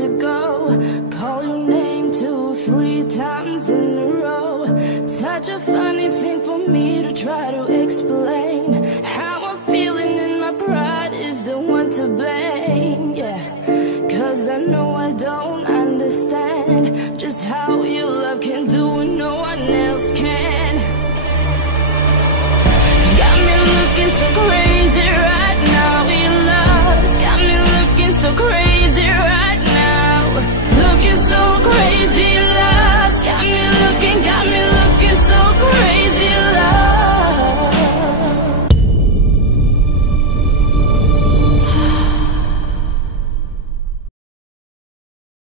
to go. Call your name 2-3 times in a row. Such a funny thing for me to try to explain.